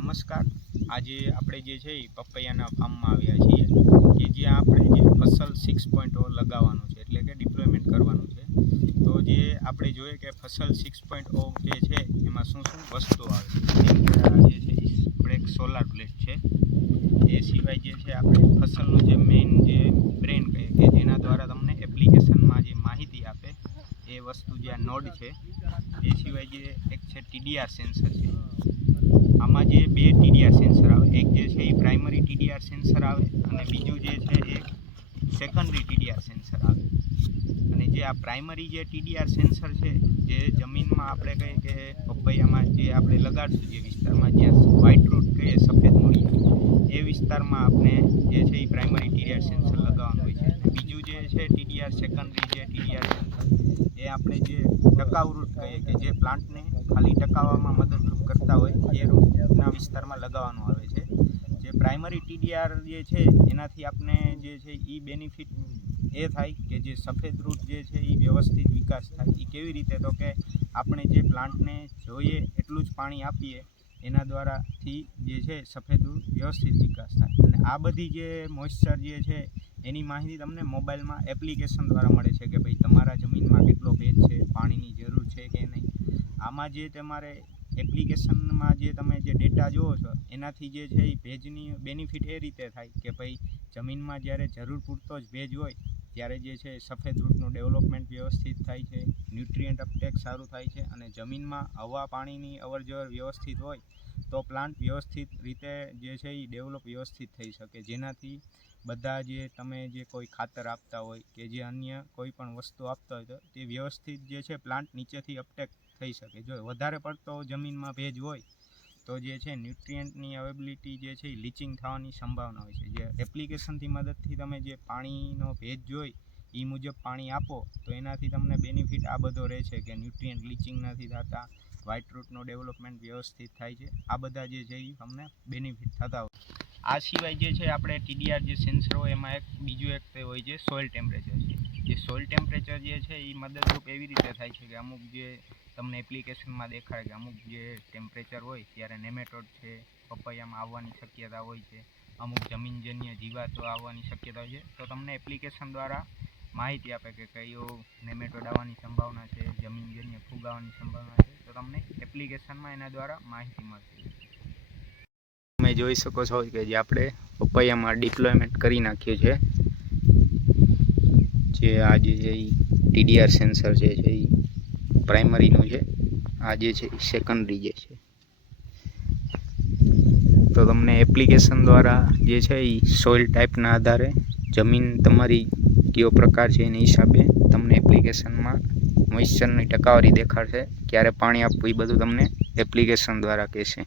નમસ્કાર। આજે આપણે જે છે એ પપૈયાના ફાર્મમાં આવ્યા છીએ કે જ્યાં આપણે જે ફસલ 6.0 લગાવવાનું છે એટલે કે ડિપ્લોયમેન્ટ કરવાનું છે। તો જે આપણે જોઈએ કે ફસલ 6.0 જે છે એમાં શું શું વસ્તુ આવે છે, જેમ કે આ જે છે આપણે એક સોલાર પ્લેટ છે, એ સિવાય જે છે આપણે ફસલનું જે મેઇન જે બ્રેન કહીએ કે જેના દ્વારા તમને એપ્લિકેશનમાં જે માહિતી આપે એ વસ્તુ જે આ નોડ છે। એ સિવાય જે એક છે TDR સેન્સર છે। આમાં જે બે TDR સેન્સર આવે, એક જે છે એ પ્રાઇમરી TDR સેન્સર આવે અને બીજું જે છે એ સેકન્ડરી TDR સેન્સર આવે। અને જે આ પ્રાઇમરી જે TDR સેન્સર છે, જે જમીનમાં આપણે કહીએ કે પપૈયામાં જે આપણે લગાડશું, જે વિસ્તારમાં જ્યાં વ્હાઇટ રૂટ કહીએ સફેદ મૂળી, એ વિસ્તારમાં આપણે જે છે એ પ્રાઇમરી TDR સેન્સર લગાવવાનું હોય છે। બીજું જે છે TDR સેકન્ડરી જે TDR સેન્સર, એ આપણે જે ટકાઉ રૂટ કહીએ કે જે પ્લાન્ટને ખાલી ટકાવવામાં મદદરૂપ કરતા હોય એ રૂટના વિસ્તારમાં લગાવવાનું આવે છે। જે પ્રાઇમરી TDR જે છે એનાથી આપણે જે છે એ બેનિફિટ એ થાય કે જે સફેદ રૂટ જે છે એ વ્યવસ્થિત વિકાસ થાય। એ કેવી રીતે, તો કે આપણે જે પ્લાન્ટને જોઈએ એટલું જ પાણી આપીએ એના દ્વારાથી જે છે સફેદ રૂટ વ્યવસ્થિત વિકાસ થાય। અને આ બધી જે મોઇસ્ચર જે છે એની માહિતી તમને મોબાઈલમાં એપ્લિકેશન દ્વારા મળે છે કે ભાઈ તમારા જમીનમાં કેટલો ભેજ છે, પાણીની જરૂર છે કે નહીં। આમાં જે તમારે એપ્લિકેશનમાં જે તમે જે ડેટા જુઓ છો એનાથી જે છે એ ભેજની બેનિફિટ એ રીતે થાય કે ભાઈ જમીનમાં જ્યારે જરૂર પૂરતો જ ભેજ હોય ત્યારે જે છે સફેદ રૂટનું ડેવલપમેન્ટ વ્યવસ્થિત થાય છે, ન્યુટ્રિયન્ટ અપટેક સારું થાય છે, અને જમીનમાં હવા પાણીની અવરજવર વ્યવસ્થિત હોય તો પ્લાન્ટ વ્યવસ્થિત રીતે જે છે એ ડેવલપ વ્યવસ્થિત થઈ શકે। જેનાથી બધા જે તમે જે કોઈ ખાતર આપતા હોય કે જે અન્ય કોઈ પણ વસ્તુ આપતા હોય તો તે વ્યવસ્થિત જે છે પ્લાન્ટ નીચેથી અપટેક થઈ શકે। જો વધારે પડતો જમીનમાં ભેજ હોય તો જે છે ન્યુટ્રિયન્ટની અવેબિલિટી જે છે એ લીચિંગ થવાની સંભાવના હોય છે। જે એપ્લિકેશનથી મદદથી તમે જે પાણીનો ભેજ જોઈ એ મુજબ પાણી આપો તો એનાથી તમને બેનિફિટ આ બધો રહે છે કે ન્યુટ્રિયન્ટ લીચિંગ નથી થતા, વ્હાઇટ રૂટનું ડેવલપમેન્ટ વ્યવસ્થિત થાય છે। આ બધા જે છે એ તમને બેનિફિટ થતા હોય। આ સિવાય જે છે આપણે TDR જે સેન્સર હોય એમાં એક બીજું એક તે હોય છે સોઇલ ટેમ્પરેચર। જે સોઇલ ટેમ્પરેચર જે છે એ મદદરૂપ એવી રીતે થાય છે કે અમુક જે તમને એપ્લિકેશનમાં દેખાય કે અમુક જે ટેમ્પરેચર હોય ત્યારે નેમેટોડ છે પપૈયામાં આવવાની શક્યતા હોય છે, અમુક જમીનજન્ય જીવાતો આવવાની શક્યતા હોય છે। તો તમને એપ્લિકેશન દ્વારા માહિતી આપે કે કયો નેમેટોડ આવવાની સંભાવના છે, જમીનજન્ય ફૂગ આવવાની સંભાવના છે, તો તમને એપ્લિકેશનમાં એના દ્વારા માહિતી મળશે। તમે જોઈ શકો છો કે જે આપણે પપૈયામાં ડિપ્લોયમેન્ટ કરી નાખ્યું છે, જે આ જે છે એ TDR સેન્સર જે છે એ પ્રાઇમરીનું છે, આ જે છે એ સેકન્ડરી જે છે। તો તમને એપ્લિકેશન દ્વારા જે છે એ સોઇલ ટાઈપના આધારે જમીન તમારી કયો પ્રકાર છે એના હિસાબે તમને એપ્લિકેશનમાં મોઇસ્ચરની ટકાવારી દેખાડશે, ક્યારે પાણી આપવું એ બધું તમને એપ્લિકેશન દ્વારા કહેશે।